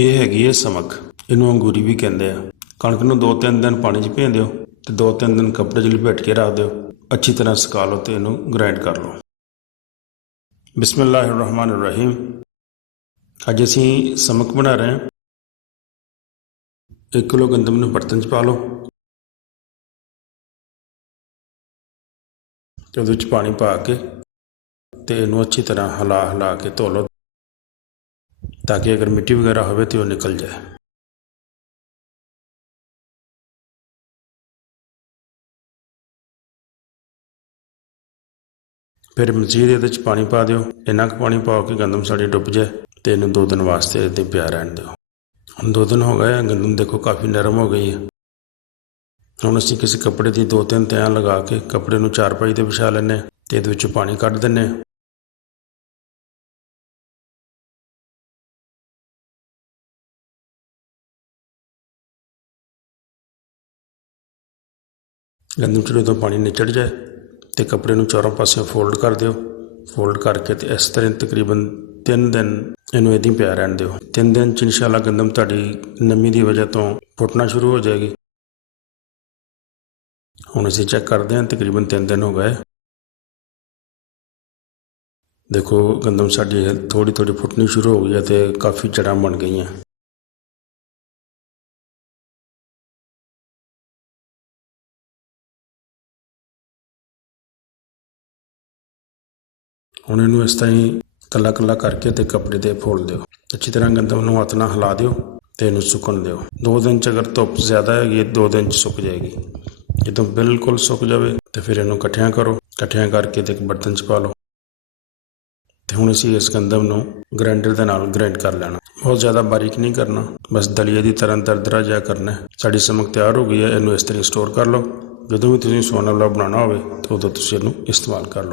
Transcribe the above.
ਇਹ ਹੈਗੀ ਹੈ ਸਮਕ। ਇਹਨੂੰ ਅੰਗੂਰੀ ਵੀ ਕਹਿੰਦੇ ਆ। ਕਣਕ ਨੂੰ 2-3 ਦਿਨ ਪਾਣੀ 'ਚ ਭੇਂ ਦਿਓ ਅਤੇ 2-3 ਦਿਨ ਕੱਪੜੇ 'ਚ ਲਪੇਟ ਕੇ ਰੱਖ ਦਿਓ। ਅੱਛੀ ਤਰ੍ਹਾਂ ਸੁਕਾ ਲਓ ਅਤੇ ਇਹਨੂੰ ਗ੍ਰਾਇੰਡ ਕਰ ਲਓ। ਬਿਸਮਿਲ੍ਲਾਹਿਰ ਰਹਿਮਾਨਿਰ ਰਹੀਮ। ਅੱਜ ਅਸੀਂ ਸਮਕ ਬਣਾ ਰਹੇ ਹਾਂ। 1 ਕਿਲੋ ਗੰਦਮ ਨੂੰ ਬਰਤਨ 'ਚ ਪਾ ਲਓ ਅਤੇ ਉਹਦੇ ਵਿੱਚ ਪਾਣੀ ਪਾ ਕੇ ਅਤੇ ਇਹਨੂੰ ਅੱਛੀ ਤਰ੍ਹਾਂ ਹਿਲਾ ਕੇ ਧੋ ਲਓ ਤਾਂ ਕਿ ਅਗਰ ਮਿੱਟੀ ਵਗੈਰਾ ਹੋਵੇ ਤਾਂ ਉਹ ਨਿਕਲ ਜਾਏ। ਫਿਰ ਮਜ਼ੀਦ ਇਹਦੇ 'ਚ ਪਾਣੀ ਪਾ ਦਿਓ। ਇੰਨਾ ਕੁ ਪਾਣੀ ਪਾਓ ਕਿ ਗੰਦਮ ਸਾਡੀ ਡੁੱਬ ਜਾਏ ਅਤੇ ਇਹਨੂੰ 2 ਦਿਨ ਵਾਸਤੇ ਇਹਦੇ ਪਿਆ ਰਹਿਣ ਦਿਓ। ਹੁਣ 2 ਦਿਨ ਹੋ ਗਏ, ਗੰਦਮ ਦੇਖੋ ਕਾਫੀ ਨਰਮ ਹੋ ਗਈ ਹੈ। ਹੁਣ ਅਸੀਂ ਕਿਸੇ ਕੱਪੜੇ ਦੀ 2-3 ਤਹਿਾਂ ਲਗਾ ਕੇ ਕੱਪੜੇ ਨੂੰ ਚਾਰਪਾਈ 'ਤੇ ਵਿਛਾ ਲੈਂਦੇ ਹਾਂ ਅਤੇ ਇਹਦੇ ਵਿੱਚੋਂ ਪਾਣੀ ਕੱਢ ਦਿੰਦੇ ਹਾਂ। ਗੰਦਮ 'ਚ ਜਦੋਂ ਪਾਣੀ ਨਿਚੜ ਜਾਏ ਅਤੇ ਕੱਪੜੇ ਨੂੰ ਚਾਰੋਂ ਪਾਸਿਓਂ ਫੋਲਡ ਕਰ ਦਿਓ। ਫੋਲਡ ਕਰਕੇ ਅਤੇ ਇਸ ਤਰ੍ਹਾਂ ਤਕਰੀਬਨ 3 ਦਿਨ ਇਹਨੂੰ ਇੱਦਾਂ ਹੀ ਪਿਆ ਰਹਿਣ ਦਿਓ। 3 ਦਿਨ 'ਚ ਇਨਸ਼ਾ ਅੱਲਾ ਗੰਦਮ ਤੁਹਾਡੀ ਨਮੀ ਦੀ ਵਜ੍ਹਾ ਤੋਂ ਫੁੱਟਣਾ ਸ਼ੁਰੂ ਹੋ ਜਾਏਗੀ। ਹੁਣ ਅਸੀਂ ਚੈੱਕ ਕਰਦੇ ਹਾਂ, ਤਕਰੀਬਨ 3 ਦਿਨ ਹੋ ਗਏ। ਦੇਖੋ ਗੰਦਮ ਸਾਡੀ ਥੋੜ੍ਹੀ ਫੁੱਟਣੀ ਸ਼ੁਰੂ ਹੋ ਗਈ ਹੈ ਅਤੇ ਕਾਫੀ ਜੜ੍ਹਾਂ ਬਣ ਗਈਆਂ। ਹੁਣ ਇਹਨੂੰ ਇਸ ਤਰ੍ਹਾਂ ਹੀ ਕੱਲਾ ਕਰਕੇ ਅਤੇ ਕੱਪੜੇ 'ਤੇ ਫੋਲ ਦਿਓ। ਅੱਛੀ ਤਰ੍ਹਾਂ ਗੰਦਮ ਨੂੰ ਹੱਥ ਨਾਲ ਹਿਲਾ ਦਿਓ ਅਤੇ ਇਹਨੂੰ ਸੁੱਕਣ ਦਿਓ। 2 ਦਿਨ 'ਚ ਅਗਰ ਧੁੱਪ ਜ਼ਿਆਦਾ ਹੈਗੀ 2 ਦਿਨ 'ਚ ਸੁੱਕ ਜਾਏਗੀ। ਜਦੋਂ ਬਿਲਕੁਲ ਸੁੱਕ ਜਾਵੇ ਤਾਂ ਫਿਰ ਇਹਨੂੰ ਇਕੱਠਿਆਂ ਕਰੋ। ਇਕੱਠਿਆਂ ਕਰਕੇ ਅਤੇ ਇੱਕ ਬਰਤਨ 'ਚ ਪਾ ਲਓ ਅਤੇ ਹੁਣ ਅਸੀਂ ਇਸ ਗੰਦਮ ਨੂੰ ਗ੍ਰਾਇੰਡਰ ਦੇ ਨਾਲ ਗ੍ਰਾਇੰਡ ਕਰ ਲੈਣਾ। ਬਹੁਤ ਜ਼ਿਆਦਾ ਬਾਰੀਕ ਨਹੀਂ ਕਰਨਾ, ਬਸ ਦਲੀਏ ਦੀ ਤਰ੍ਹਾਂ ਦਰਦਰਾ ਜਿਹਾ ਕਰਨਾ। ਸਾਡੀ ਸਮਕ ਤਿਆਰ ਹੋ ਗਈ ਹੈ। ਇਹਨੂੰ ਇਸ ਤਰ੍ਹਾਂ ਸਟੋਰ ਕਰ ਲਓ। ਜਦੋਂ ਵੀ ਤੁਸੀਂ ਸੋਨਾ ਵਾਲਾ ਬਣਾਉਣਾ ਹੋਵੇ ਤਾਂ ਉਦੋਂ ਤੁਸੀਂ ਇਹਨੂੰ ਇਸਤੇਮਾਲ ਕਰ ਲਓ।